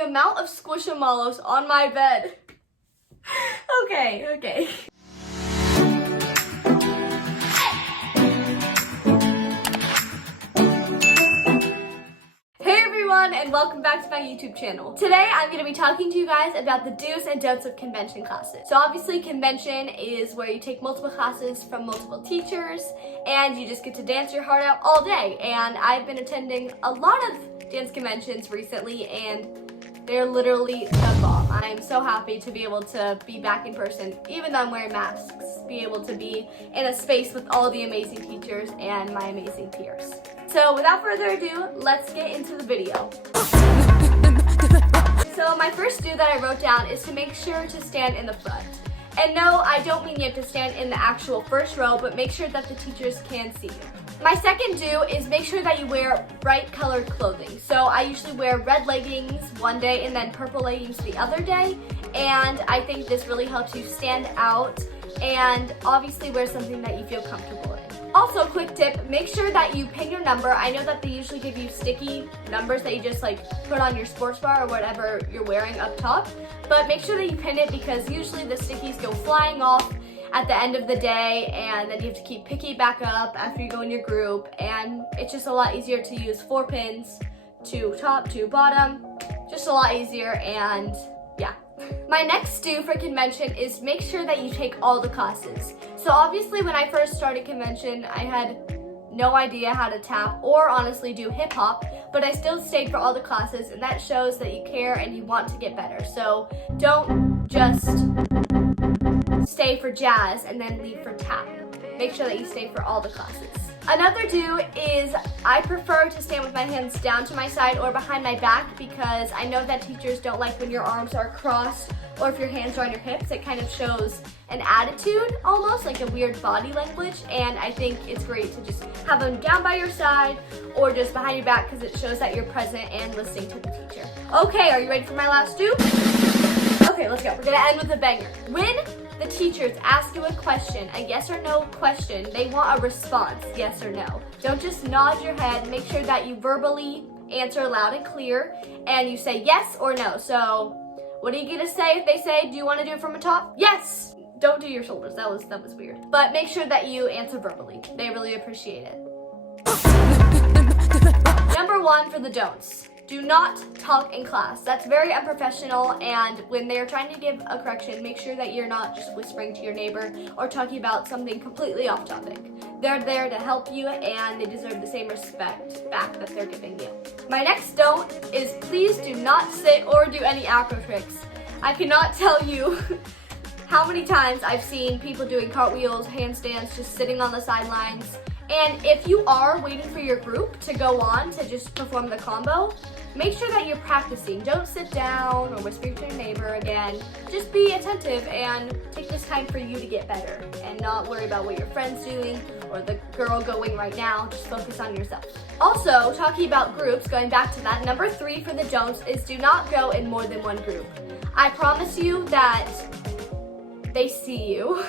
the amount of Squishmallows on my bed. Okay. Hey everyone, and welcome back to my YouTube channel. Today I'm going to be talking to you guys about the do's and don'ts of convention classes. So obviously convention is where you take multiple classes from multiple teachers and you just get to dance your heart out all day. And I've been attending a lot of dance conventions recently and they're literally the bomb. I'm so happy to be able to be back in person, even though I'm wearing masks, be able to be in a space with all the amazing teachers and my amazing peers. So without further ado, let's get into the video. So my first do that I wrote down is to make sure to stand in the front. And no, I don't mean you have to stand in the actual first row, but make sure that the teachers can see you. My second do is make sure that you wear bright colored clothing. So I usually wear red leggings one day and then purple leggings the other day. And I think this really helps you stand out and obviously wear something that you feel comfortable in. Also, quick tip, make sure that you pin your number. I know that they usually give you sticky numbers that you just put on your sports bar or whatever you're wearing up top. But make sure that you pin it because usually the stickies go flying off at the end of the day and then you have to keep picking it back up after you go in your group, and it's just a lot easier to use 4 pins to top to bottom, just a lot easier. And yeah. My next do for convention is make sure that you take all the classes. So obviously when I first started convention, I had no idea how to tap or honestly do hip hop, but I still stayed for all the classes, and that shows that you care and you want to get better. So don't just stay for jazz and then leave for tap. Make sure that you stay for all the classes. Another do is I prefer to stand with my hands down to my side or behind my back because I know that teachers don't like when your arms are crossed or if your hands are on your hips. It kind of shows an attitude, almost like a weird body language, and I think it's great to just have them down by your side or just behind your back because it shows that you're present and listening to the teacher. Okay, are you ready for my last do? Okay, let's go. We're gonna end with a banger. When the teachers ask you a question, a yes or no question, they want a response, yes or no. Don't just nod your head. Make sure that you verbally answer loud and clear and you say yes or no. So what are you gonna say if they say, do you wanna do it from the top? Yes! Don't do your shoulders, that was weird. But make sure that you answer verbally. They really appreciate it. Number 1 for the don'ts. Do not talk in class. That's very unprofessional, and when they're trying to give a correction, make sure that you're not just whispering to your neighbor or talking about something completely off topic. They're there to help you and they deserve the same respect back that they're giving you. My next don't is please do not sit or do any acro tricks. I cannot tell you how many times I've seen people doing cartwheels, handstands, just sitting on the sidelines. And if you are waiting for your group to go on to just perform the combo, make sure that you're practicing. Don't sit down or whisper to your neighbor again. Just be attentive and take this time for you to get better and not worry about what your friend's doing or the girl going right now. Just focus on yourself. Also, talking about groups, going back to that, number 3 for the don'ts is do not go in more than one group. I promise you that they see you.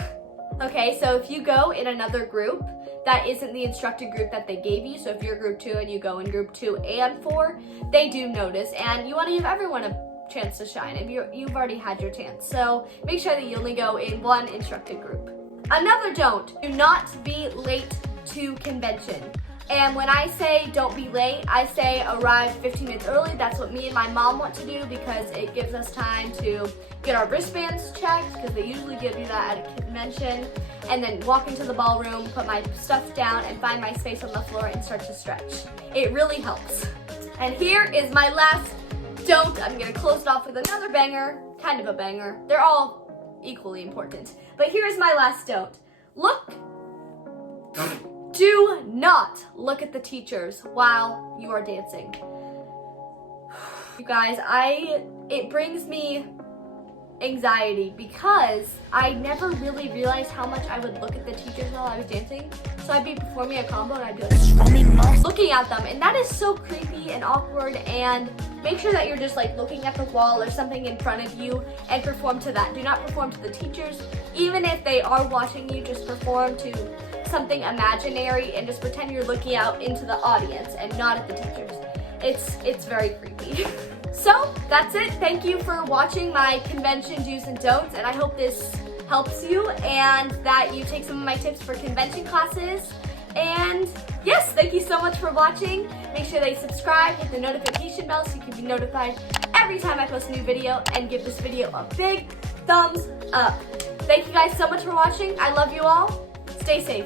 Okay, so if you go in another group that isn't the instructed group that they gave you, so if you're group 2 and you go in group 2 and 4, they do notice, and you want to give everyone a chance to shine, and you've already had your chance. So make sure that you only go in one instructed group. Another don't, do not be late to convention. And when I say don't be late, I say arrive 15 minutes early. That's what me and my mom want to do because it gives us time to get our wristbands checked, because they usually give you that at a convention, and then walk into the ballroom, put my stuff down, and find my space on the floor and start to stretch. It really helps. And here is my last don't. I'm gonna close it off with another banger, kind of a banger. They're all equally important. But here's my last don't. Do not look at the teachers while you are dancing. You guys, it brings me anxiety because I never really realized how much I would look at the teachers while I was dancing. So I'd be performing a combo and I'd be like looking at them, and that is so creepy and awkward. And make sure that you're just like looking at the wall or something in front of you and perform to that. Do not perform to the teachers. Even if they are watching you, just perform to something imaginary and just pretend you're looking out into the audience and not at the teachers. It's very creepy. So that's it. Thank you for watching my convention do's and don'ts, and I hope this helps you and that you take some of my tips for convention classes. And yes, thank you so much for watching. Make sure that you subscribe, hit the notification bell so you can be notified every time I post a new video, and give this video a big thumbs up. Thank you guys so much for watching. I love you all. Stay safe.